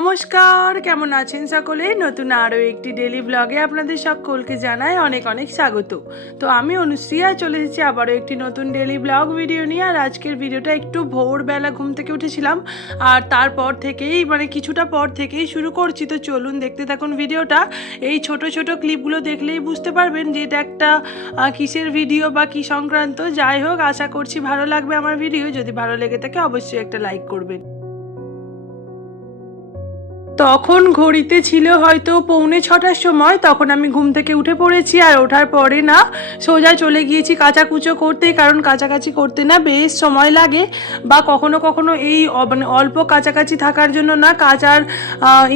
নমস্কার, কেমন আছেন সকলে? নতুন আরও একটি ডেলি ব্লগে আপনাদের সকলকে জানাই অনেক অনেক স্বাগত। তো আমি অনুশ্রী আর চলে এসেছি আবারও একটি নতুন ডেলি ব্লগ ভিডিও নিয়ে। আর আজকের ভিডিওটা একটু ভোরবেলা ঘুম থেকে উঠেছিলাম, আর তারপর থেকেই কিছুটা পর থেকেই শুরু করছি। তো চলুন দেখতে থাকুন ভিডিওটা। এই ছোট ছোট ক্লিপগুলো দেখলেই বুঝতে পারবেন যে এটা একটা কিসের ভিডিও বা কী সংক্রান্ত। যাই হোক, আশা করছি ভালো লাগবে আমার ভিডিও। যদি ভালো লেগে থাকে অবশ্যই একটা লাইক করবেন। তখন ঘড়িতে ছিল হয়তো 6:45 সময়। তখন আমি ঘুম থেকে উঠে পড়েছি, আর ওঠার পরে না সোজা চলে গিয়েছি কাচাকুচো করতে, কারণ কাচাকাচি করতে না বেশ সময় লাগে, বা কখনো কখনো এই অল্প কাছাকাছি থাকার জন্য না কাচার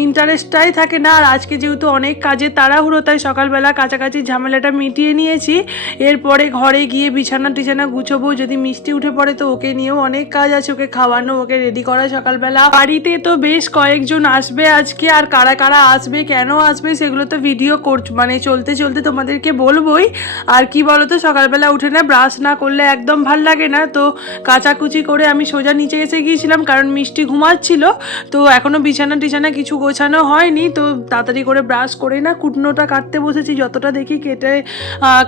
ইন্টারেস্টটাই থাকে না। আর আজকে যেহেতু অনেক কাজের তাড়াহুড়ো, তাই সকালবেলা কাছাকাছি ঝামেলাটা মিটিয়ে নিয়েছি। এরপরে ঘরে গিয়ে বিছানা টিছানা গুছোবো। যদি মিষ্টি উঠে পড়ে তো ওকে নিয়েও অনেক কাজ আছে, ওকে খাওয়ানো, ওকে রেডি করা সকালবেলা। বাড়িতে তো বেশ কয়েকজন আসবে আজকে, আর কারা কারা আসবে, কেন আসবে, সেগুলো তো ভিডিও চলতে চলতে তোমাদেরকে বলবোই। আর কি বলো তো, সকালবেলা উঠে না ব্রাশ না করলে একদম ভাল লাগে না। তো কাচাকুচি করে আমি সোজা নিচে এসে গিয়েছিলাম, কারণ মিষ্টি ঘুমাচ্ছিল। তো এখনও বিছানা টিছানা কিছু গোছানো হয়নি। তো তাড়াতাড়ি করে ব্রাশ করে না কুটনোটা কাটতে বসেছি, যতটা দেখি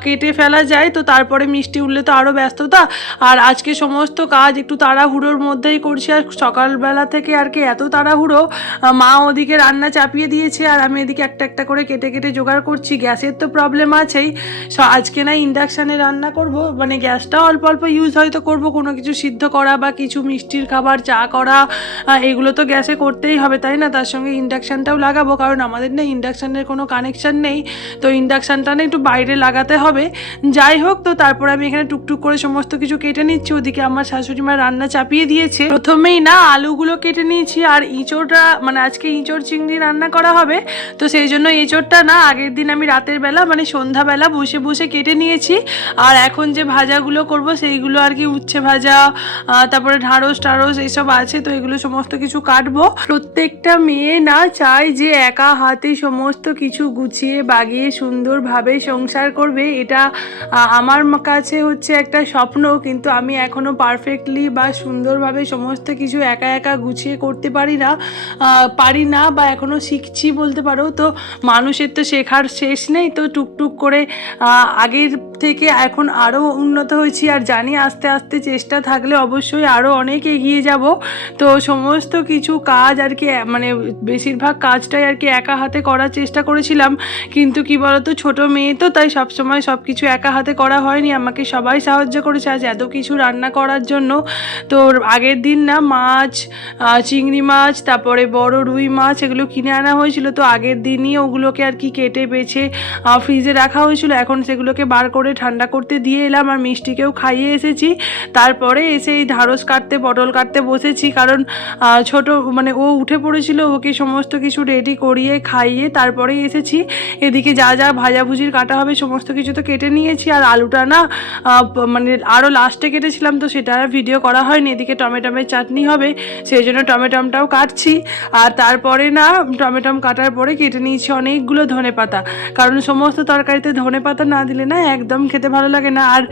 কেটে ফেলা যায়। তো তারপরে মিষ্টি উঠলে তো আরও ব্যস্ততা। আর আজকে সমস্ত কাজ একটু তাড়াহুড়োর মধ্যেই করছি। আর সকালবেলা থেকে আর কি এত তাড়াহুড়ো, মা ওদিকে রান্না চাপিয়ে দিয়েছে, আর আমি এদিকে একটা একটা করে কেটে কেটে জোগাড় করছি। গ্যাসের তো প্রবলেম আছেই। আজকে না ইন্ডাকশানে রান্না করব, গ্যাসটাও অল্প অল্প ইউজ হয়তো করব। কোনো কিছু সিদ্ধ করা বা কিছু মিষ্টির খাবার, চা করা, এগুলো তো গ্যাসে করতেই হবে, তাই না? তার সঙ্গে ইন্ডাকশানটাও লাগাবো, কারণ আমাদের না ইন্ডাকশানের কোনো কানেকশান নেই। তো ইন্ডাকশানটা না একটু বাইরে লাগাতে হবে। যাই হোক, তো তারপর আমি এখানে টুকটুক করে সমস্ত কিছু কেটে নিচ্ছি। ওদিকে আমার শাশুড়ি মা রান্না চাপিয়ে দিয়েছে। প্রথমেই না আলুগুলো কেটে নিয়েছি, আর ইঁচড়টা আজকে ইঁচড় চিংড়ি রান্না করা হবে। তো সেই জন্য ইঁচড়টা না আগের দিন আমি রাতের বেলা সন্ধ্যাবেলা বসে বসে কেটে নিয়েছি। আর এখন যে ভাজাগুলো করব সেইগুলো আর কি উচ্ছে ভাজা, তারপরে ঢ্যাঁড়স টাড়স এইসব আছে। তো এগুলো সমস্ত কিছু কাটবো। প্রত্যেকটা মেয়ে না চায় যে একা হাতে সমস্ত কিছু গুছিয়ে বাগিয়ে সুন্দরভাবে সংসার করবে। এটা আমার কাছে হচ্ছে একটা স্বপ্ন, কিন্তু আমি এখনও পারফেক্টলি বা সুন্দরভাবে সমস্ত কিছু একা একা গুছিয়ে করতে পারি না, বা এখনও শিখছি বলতে পারো। তো মানুষের তো শেখার শেষ নেই। তো টুকটুক করে আগের থেকে এখন আরও উন্নত হয়েছি, আর জানি আস্তে আস্তে চেষ্টা থাকলে অবশ্যই আরও অনেক এগিয়ে যাব। তো সমস্ত কিছু কাজ আর কি বেশিরভাগ কাজটাই আর কি একা হাতে করার চেষ্টা করেছিলাম, কিন্তু কি বলতো, ছোট মেয়ে তো, তাই সবসময় সব কিছু একা হাতে করা হয়নি। আমাকে সবাই সাহায্য করেছে আজ এত কিছু রান্না করার জন্য। তো আগের দিন না মাছ, চিংড়ি মাছ, তারপরে বড় রুই মাছ, এগুলো কিনে আনা হয়েছিল। তো আগের দিনই ওগুলোকে আর কি কেটে বেছে ফ্রিজে রাখা হয়েছিল। এখন সেগুলোকে বার করে ঠান্ডা করতে দিয়ে এলাম, আর মিষ্টিকেও খাইয়ে এসেছি। তারপরে এসে এই ঢ্যাঁড়স কাটতে, পটল কাটতে বসেছি, কারণ ছোট ও উঠে পড়েছিল। ওকে সমস্ত কিছু রেডি করিয়ে খাইয়ে তারপরেই এসেছি। এদিকে যা যা ভাজাভুজির কাটা হবে সমস্ত কিছু তো কেটে নিয়েছি। আর আলুটা না আরও লাস্টে কেটেছিলাম, তো সেটা আর ভিডিও করা হয়নি। এদিকে টমেটোমের চাটনি হবে, সেই জন্য টমেটোমটাও কাটছি। আর তারপরে না টমেটোম কাটার পরে কেটে নিয়েছি অনেকগুলো ধনেপাতা, কারণ সমস্ত তরকারিতে ধনেপাতা না দিলে না একদম খেতে ভালো লাগে না। আর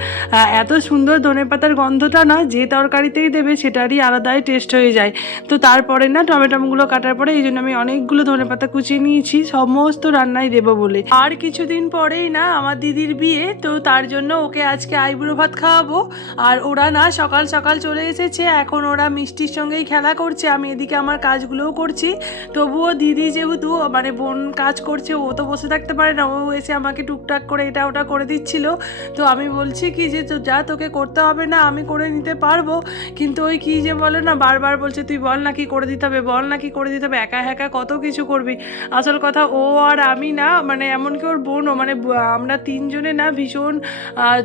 এত সুন্দর ধনেপাতার গন্ধটা না যে তরকারিতেই দেবে সেটারই আলাদাই টেস্ট হয়ে যায়। তো তারপরে না টমেটোমগুলো কাটার পরে এই জন্য আমি অনেকগুলো ধনেপাতা কুচিয়ে নিয়েছি, সমস্ত রান্নায় দেবো বলে। আর কিছুদিন পরেই না আমার দিদির বিয়ে, তো তার জন্য ওকে আজকে আইবুড়ো ভাত খাওয়াবো। আর ওরা না সকাল সকাল চলে এসেছে, এখন ওরা মিষ্টির সঙ্গেই খেলা করছে, আমি এদিকে আমার কাজগুলোও করছি। তবুও দিদি যেহেতু বোন কাজ করছে, ও তো বসে থাকতে পারে না, ও এসে আমাকে টুকটাক করে এটা ওটা করে দিচ্ছিল। তো আমি বলছি কি যে তো যা, তোকে করতে হবে না, আমি করে নিতে পারবো। কিন্তু ওই কি যে বলে না, বারবার বলছে তুই বল না কি করে দিতে হবে, বল না কি করে দিতে হবে, একা একা কত কিছু করবি। আসল কথা ও আর আমি না এমনকি ওর বোনও আমরা তিনজনে না ভীষণ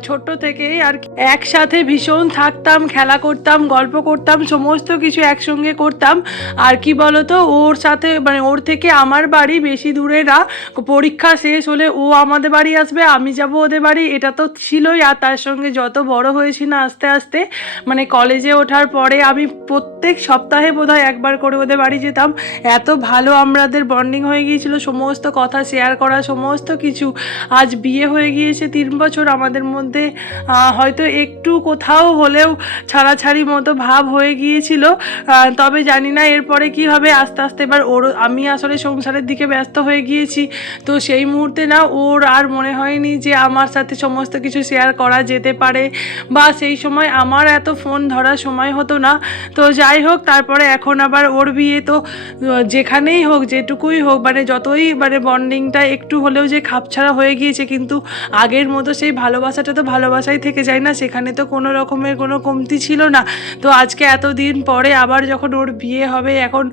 ছোট্ট থেকেই আর একসাথে ভীষণ থাকতাম, খেলা করতাম, গল্প করতাম, সমস্ত কিছু একসঙ্গে করতাম। আর কি বলতো, ওর সাথে ওর থেকে আমার বাড়ি বেশি দূরে না। পরীক্ষা শেষ হলে ও আমাদের বাড়ি আসবে, আমি যাব ওদের বাড়ি, এটা তো ছিলই, আর তার সঙ্গে যত বড় হয়েছি না আস্তে আস্তে, মানে কলেজে ওঠার পরে আমি প্রত্যেক সপ্তাহে বোধহয় একবার করে ওদের বাড়ি যেতাম। এত ভালো আমাদের বন্ডিং হয়ে গিয়েছিল, সমস্ত কথা শেয়ার করা, সমস্ত কিছু। আজ বিয়ে হয়ে গিয়েছে 3 বছর, আমাদের মধ্যে হয়তো একটু কোথাও হলেও ছাড়াছাড়ি মতো ভাব হয়ে গিয়েছিল। তবে জানি না এরপরে কি হবে। আস্তে আস্তে এবার আমি আসলে সংসারের দিকে ব্যস্ত হয়ে গিয়েছি, তো সেই মুহূর্তে না ওর আর মনে হয়নি যে আমার সাথে সমস্ত কিছু শেয়ার করা যেতে পারে, বা সেই সময় আমার এত ফোন ধরার সময় হতো না। তো যাই হোক, তারপরে এখন আবার ওর বিয়ে, তো যেখানেই হোক যেটুকুই হোক, মানে যতই মানে বন্ডিংটা একটু হলেও যে খাপছাড়া হয়ে গিয়েছে, কিন্তু আগের মতো সেই ভালোবাসাটা তো ভালোবাসাই থেকে যায় না, সেখানে তো কোনো রকমের কোনো কমতি ছিল না। তো আজকে এতদিন পরে আবার যখন ওর বিয়ে হবে, এখন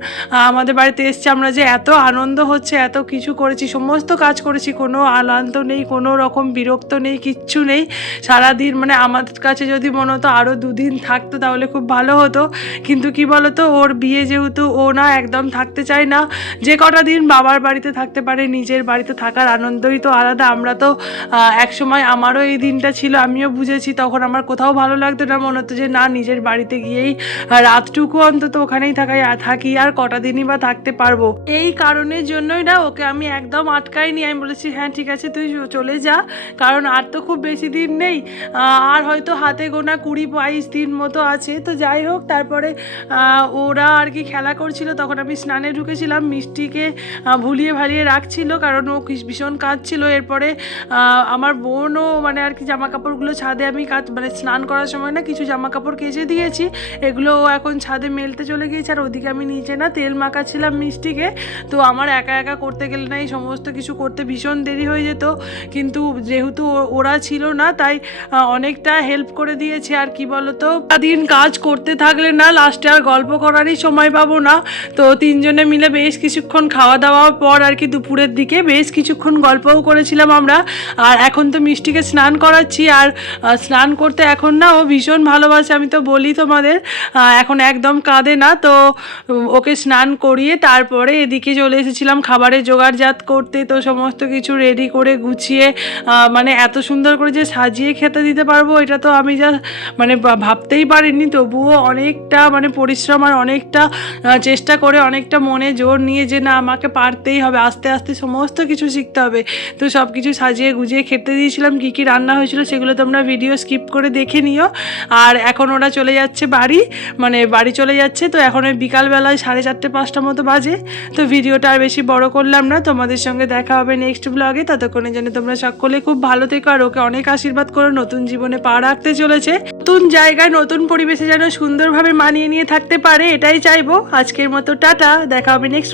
আমাদের বাড়িতে এসছে, আমরা যে এত আনন্দ হচ্ছে, এত কিছু করেছি, সমস্ত কাজ করেছি, কোনো আনন্দ নেই, কোনো রকম বিরক্ত নেই, কিচ্ছু নেই। সারাদিন মানে আমাদের কাছে যদি মনে হতো আরও 2 দিন থাকতো তাহলে খুব ভালো হতো, কিন্তু কি বলতো, ওর বিয়ে যেহেতু ও না একদম থাকতে চায় না। যে কটা দিন বাবার বাড়িতে থাকতে পারে, নিজের বাড়িতে থাকার আনন্দই তো আলাদা। আমরা তো একসময় আমারও এই দিনটা ছিল, আমিও বুঝেছি, তখন আমার কোথাও ভালো লাগতো না, মনে হতো যে না, নিজের বাড়িতে গিয়েই রাতটুকু অন্তত ওখানেই থাকি, আর কটা দিনই বা থাকতে পারবো। এই কারণের জন্যই না ওকে আমি একদম আটকাইনি। আমি বলেছি হ্যাঁ ঠিক আছে তুই চলে যা, কারণ আর তো খুব বেশি দিন নেই, আর হয়তো হাতে গোনা 20-22 দিন মতো আছে। তো যাই হোক, তারপরে ওরা আর কি খেলা করছিল, তখন আমি স্নানে ঢুকেছিলাম, মিষ্টিকে ভুলিয়ে ভালিয়ে রাখছিল, কারণ ও ভীষণ কাঁদছিল। এরপরে আমার বোনও মানে আর কি জামা কাপড়গুলো ছাদে আমি মানে স্নান করার সময় না কিছু জামা কাপড় কেচে দিয়েছি, এগুলো ও এখন ছাদে মেলতে চলে গিয়েছে, আর ওদিকে আমি নিচে না তেল মাখাচ্ছিলাম মিষ্টিকে। তো আমার একা একা করতে গেলে না এই সমস্ত কিছু করতে ভীষণ দেরি হয়ে যেত, কিন্তু যেহেতু ওরা ছিল না তাই অনেকটা হেল্প করে দিয়েছে। আর কি বলতো, দিন কাজ করতে থাকলে না লাস্টে আর গল্প করারই সময় পাবো না। তো 3 জনে মিলে বেশ কিছুক্ষণ খাওয়া দাওয়ার পর আর কি দুপুরের দিকে বেশ কিছুক্ষণ গল্পও করেছিলাম আমরা। আর এখন তো মিষ্টিকে স্নান করাচ্ছি, আর স্নান করতে এখন না ও ভীষণ ভালোবাসে, আমি তো বলি তোমাদের, এখন একদম কাঁদে না। তো ওকে স্নান করিয়ে তারপরে এদিকে চলে এসেছিলাম খাবারের জোগাড়জাত করতে। তো সমস্ত কিছু রেডি করে গুছিয়ে মানে এত সুন্দর করে যে সাজিয়ে খেতে দিতে পারবো এটা তো আমি যা মানে ভাবতেই পারিনি। তবুও অনেকটা মানে পরিশ্রম আর অনেকটা চেষ্টা করে, অনেকটা মনে জোর নিয়ে যে না আমাকে পারতেই হবে, আস্তে আস্তে সমস্ত কিছু শিখতে হবে। তো সব কিছু সাজিয়ে গুজিয়ে খেতে দিয়েছিলাম। কী কী রান্না হয়েছিল সেগুলো তোমরা ভিডিও স্কিপ করে দেখে নিও। আর এখন ওরা চলে যাচ্ছে বাড়ি চলে যাচ্ছে। তো এখন ওই বিকালবেলায় 4:30-5টা মতো বাজে। তো ভিডিওটা আর বেশি বড় করলাম না, তোমাদের সঙ্গে দেখা হবে নেক্সট ব্লগে। ততক্ষণের জন্য তোমরা সকলে খুব ভালো থেকো, আর ওকে অনেক আশীর্বাদ করো, নতুন জীবনে পা রাখতে চলেছে, নতুন জায়গায় নতুন পরিবেশে যেন সুন্দরভাবে মানিয়ে নিয়ে থাকতে পারে, এটাই চাইবো। আজকের মতো টাটা, দেখা হবে নেক্সট